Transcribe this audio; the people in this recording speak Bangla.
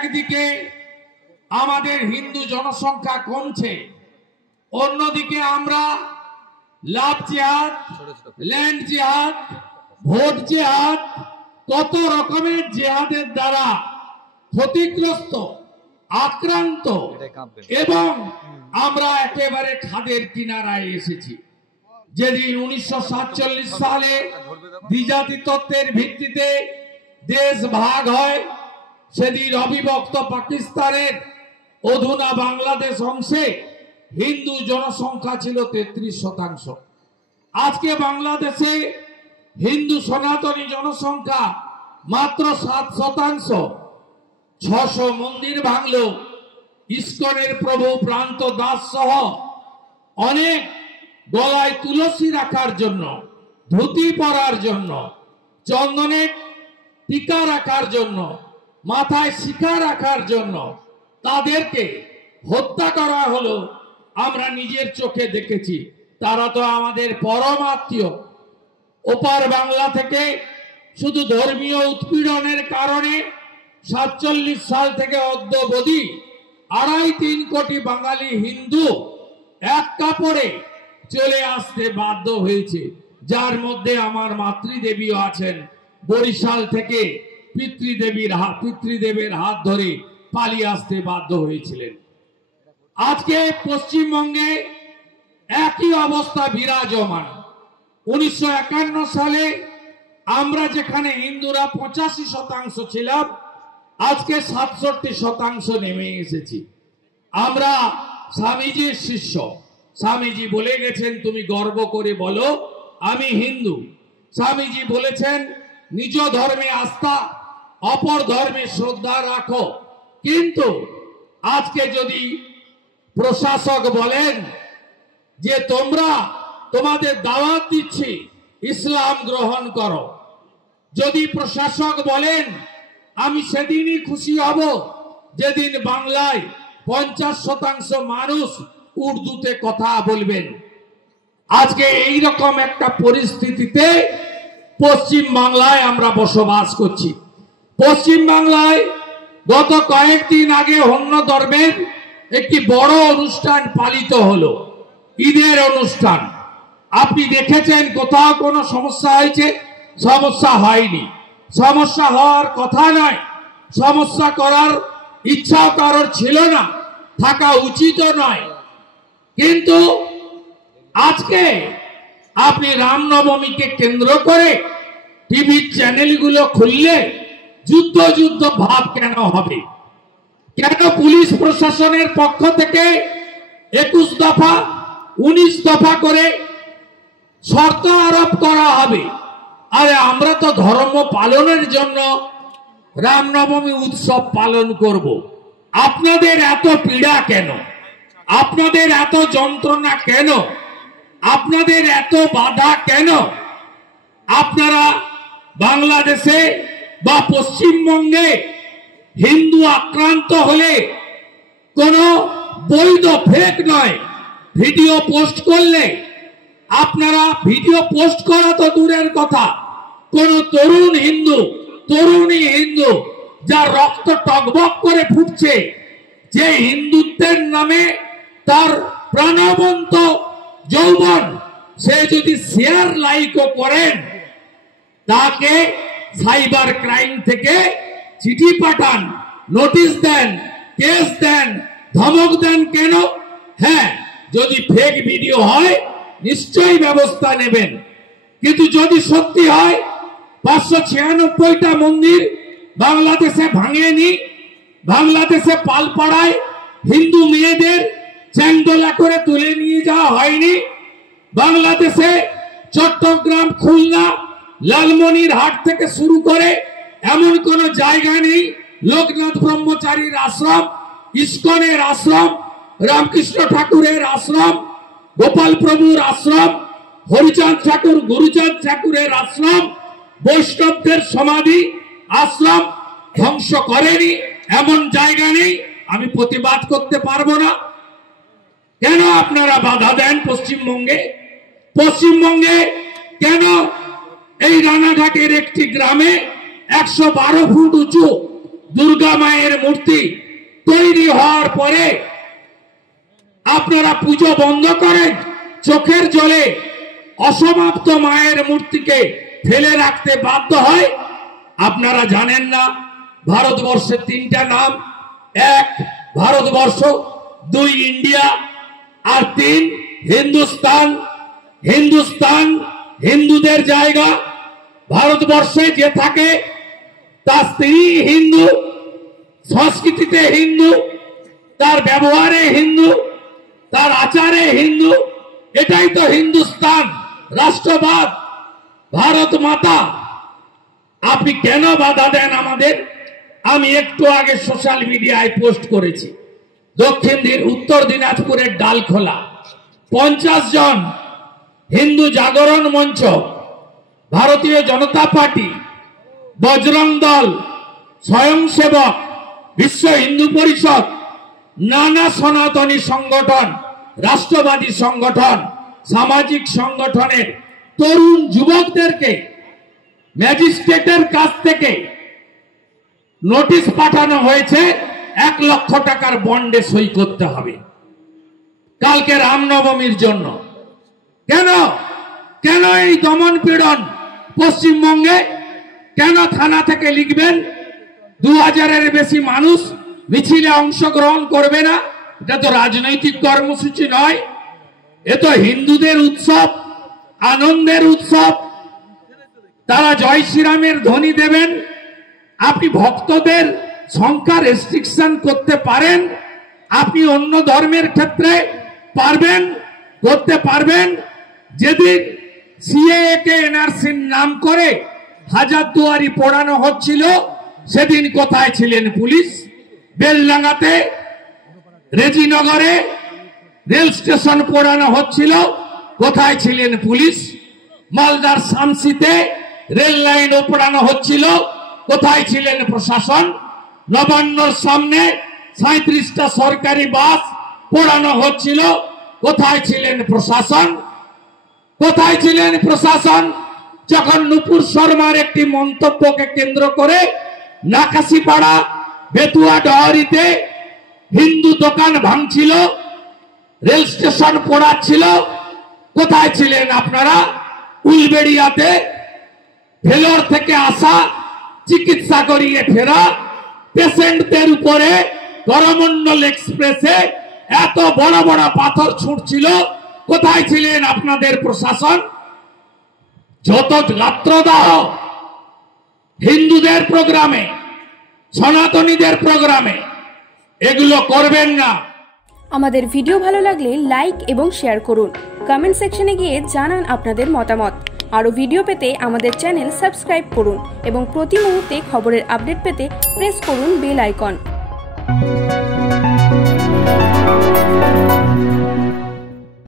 একদিকে আমাদের হিন্দু জনসংখ্যা কমছে, অন্যদিকে আমরা লাভ জিহাদ, ল্যান্ড জিহাদ, ভোট জিহাদ, কত রকমের জিহাদের দ্বারা ক্ষতিগ্রস্ত, আক্রান্ত এবং আমরা একেবারে খাদের কিনারায় এসেছি। যেদিন 1947 সালে দ্বিজাতি তত্ত্বের ভিত্তিতে দেশ ভাগ হয়, সেদিন অবিভক্ত পাকিস্তানের অধুনা বাংলাদেশ অংশে হিন্দু জনসংখ্যা ছিল 33%। আজকে বাংলাদেশে হিন্দু সনাতনী জনসংখ্যা মাত্র 7%। 600 মন্দির ভাঙল, ইস্কনের প্রভু প্রান্ত দাস সহ অনেক গলায় তুলসী রাখার জন্য, ধুতি পরার জন্য, চন্দনের টিকা রাখার জন্য, মাথায় শিখা রাখার জন্য তাদেরকে হত্যা করা হলো। আমরা নিজের চোখে দেখেছি। তারা তো আমাদের পরম আত্মীয়। ওপার বাংলা থেকে শুধু ধর্মীয় উৎপীড়নের কারণে 47 সাল থেকে অদ্যাবধি 2.5-3 কোটি বাঙালি হিন্দু এক কাপড়ে চলে আসতে বাধ্য হয়েছে, যার মধ্যে আমার মাতৃদেবীও আছেন। বরিশাল থেকে পিতৃদেবের হাত ধরে পালিয়ে আসতে বাধ্য হয়েছিলেন। আজকে পশ্চিমবঙ্গে একই অবস্থা বিরাজমান। 1951 সালে আমরা যেখানে হিন্দুরা 85% ছিলাম, আজকে 67% নেমে এসেছি। আমরা স্বামীজির শিষ্য। স্বামীজি বলে গেছেন, তুমি গর্ব করে বলো আমি হিন্দু। স্বামীজি বলেছেন, নিজ ধর্মে আস্থা, অপর ধর্মে শ্রদ্ধা রাখো। কিন্তু আজকে যদি প্রশাসক বলেন যে তোমাদের দাওয়াত দিচ্ছি ইসলাম গ্রহণ করো, যদি প্রশাসক বলেন আমি সেদিনই খুশি হব যেদিন বাংলায় 50% মানুষ উর্দুতে কথা বলবেন। আজকে এই রকম একটা পরিস্থিতিতে পশ্চিম বাংলায় আমরা বসবাস করছি। পশ্চিম বাংলায় গত কয়েকদিন আগে অন্য ধর্মের একটি বড় অনুষ্ঠান পালিত হলো, ঈদের অনুষ্ঠান। আপনি দেখেছেন কোথাও কোনো সমস্যা হয়েছে? সমস্যা হয়নি। সমস্যা হওয়ার কথা নয়, সমস্যা করার ইচ্ছাও কারোর ছিল না, থাকা উচিতও নয়। কিন্তু আজকে আপনি রামনবমীকে কেন্দ্র করে টিভির চ্যানেলগুলো খুললে যুদ্ধ যুদ্ধ ভাব কেন হবে? কেন পুলিশ প্রশাসনের পক্ষ থেকে 21 দফা 19 দফা করে শর্ত আরোপ করা হবে? আরে আমরা তো ধর্ম পালনের জন্য রামনবমী উৎসব পালন করব। আপনাদের এত পীড়া কেন? আপনাদের এত যন্ত্রণা কেন? আপনাদের এত বাধা কেন? আপনারা বাংলাদেশে বা পশ্চিমবঙ্গে হিন্দু আক্রান্ত হলে কোনো বৈধ ফেক নয়, ভিডিও পোস্ট করলে আপনারা ভিডিও পোস্ট করা তো দূরের কথা, কোন তরুণ হিন্দু, তরুণী হিন্দু যার রক্ত টকবক করে ফুটছে, যে হিন্দুত্বের নামে তার প্রাণবন্ত যৌবন, সে যদি শেয়ার লাইকও করেন, তাকে সাইবার ক্রাইম থেকে চিঠি পাঠান, নোটিশ দেন, কেস দেন, ধমক দেন। কেন? হ্যাঁ, যদি ফেক ভিডিও হয় নিশ্চয়ই ব্যবস্থা নেবেন। কিন্তু যদি সত্যি হয় 596টা মন্দির বাংলাদেশে ভাঙেনি, বাংলাদেশে পালপাড়ায় হিন্দু মেয়েদের চ্যাংদোলা করে তুলে নিয়ে যাওয়া হয়নি, বাংলাদেশে চট্টগ্রাম, খুলনা, লালমনিরহাট থেকে শুরু করে এমন কোন জায়গা নেই লোকনাথ ব্রহ্মচারীর আশ্রম, ইস্কনের আশ্রম, রামকৃষ্ণ ঠাকুরের আশ্রম, গোপাল প্রভুর আশ্রম, হরিচাঁদ ঠাকুর, গুরুচাঁদ ঠাকুরের আশ্রম, বৈষ্ণবদের সমাধি আশ্রম ধ্বংস করেনি, এমন জায়গা নেই। আমি প্রতিবাদ করতে পারবো না। কেন আপনারা বাধা দেন? পশ্চিমবঙ্গে কেন এই রানাঘাটের একটি গ্রামে 112 ফুট উঁচু দুর্গা মায়ের মূর্তি তৈরি হওয়ার পরে আপনারা পুজো বন্ধ করেন, চোখের জলে অসমাপ্ত মায়ের মূর্তিকে ফেলে রাখতে বাধ্য হয়। আপনারা জানেন না ভারতবর্ষের তিনটা নাম, এক ভারতবর্ষ, দুই ইন্ডিয়া, আর তিন হিন্দুস্তান। হিন্দুস্তান হিন্দুদের জায়গা। ভারতবর্ষে যে থাকে তার স্ত্রী হিন্দু, সংস্কৃতিতে হিন্দু, তার ব্যবহারে হিন্দু, তার আচারে হিন্দু। এটাই তো হিন্দুস্তান, রাষ্ট্রবাদ, ভারত মাতা। আপনি কেন বাধা দেন আমাদের? আমি একটু আগে সোশ্যাল মিডিয়ায় পোস্ট করেছি, উত্তর দিনাজপুরের ডালখোলা 50 জন হিন্দু জাগরণ মঞ্চ, ভারতীয় জনতা পার্টি, বজরং দল, স্বয়ংসেবক, বিশ্ব হিন্দু পরিষদ, নানা সনাতনী সংগঠন, রাষ্ট্রবাদী সংগঠন, সামাজিক সংগঠনের তরুণ যুবকদেরকে ম্যাজিস্ট্রেটের কাছ থেকে নোটিশ পাঠানো হয়েছে 1 লক্ষ টাকার বন্ডে সই করতে হবে কালকে রামনবমীর জন্য। কেন কেন এই দমন পীড়ন পশ্চিমবঙ্গে? কেন থানা থেকে লিখবেন 2000-এর বেশি মানুষ মিছিলে অংশগ্রহণ করবে না? এটা তো রাজনৈতিক কর্মসূচি নয়, এ তো হিন্দুদের উৎসব, আনন্দের উৎসব। তারা জয় শ্রীরামের ধ্বনি দেবেন। আপনি ভক্তদের সংখ্যা রেস্ট্রিকশন করতে পারেন, আপনি অন্য ধর্মের ক্ষেত্রে পারবেন, করতে পারবেন। যেদিন সিএএ কে এনআরসির নাম করে হাজারদুয়ারি পোড়ানো হচ্ছিল, সেদিন কোথায় ছিলেন পুলিশ? বেলডাঙ্গাতে, রেজিনগরে রেল স্টেশন পোড়ানো হচ্ছিল, কোথায় ছিলেন পুলিশ? মালদার শামসিতে রেল লাইন পোড়ানো হচ্ছিল, কোথায় ছিলেন প্রশাসন? নবান্নর সামনে 37টা সরকারি বাস পোড়ানো হচ্ছিল, কোথায় ছিলেন প্রশাসন? কোথায় ছিলেন প্রশাসন? যখন নুপুর শর্মার একটি মন্তব্যকে কেন্দ্র করে নাকাশিপাড়া, বেতুয়া ডহরিতে হিন্দু দোকান ভাঙছিল, রেল স্টেশন পোড়াচ্ছিল, কোথায় ছিলেন আপনারা? উলবেড়িয়াতে ভেলোর থেকে আসা, চিকিৎসা করিয়ে ফেরা পেশেন্টদের উপরে করমণ্ডল এক্সপ্রেসে এত বড় বড় পাথর ছুটছিল, কোথায় ছিলেন আপনাদের প্রশাসন? যত রাত্রদাহ হিন্দুদের প্রোগ্রামে, সনাতনীদের প্রোগ্রামে, এগুলো করবেন না। আমাদের ভিডিও ভালো লাগলে লাইক এবং শেয়ার করুন। কমেন্ট সেকশনে গিয়ে জানান আপনাদের মতামত। আরও ভিডিও পেতে আমাদের চ্যানেল সাবস্ক্রাইব করুন এবং প্রতি মুহূর্তে খবরের আপডেট পেতে প্রেস করুন বেল আইকন।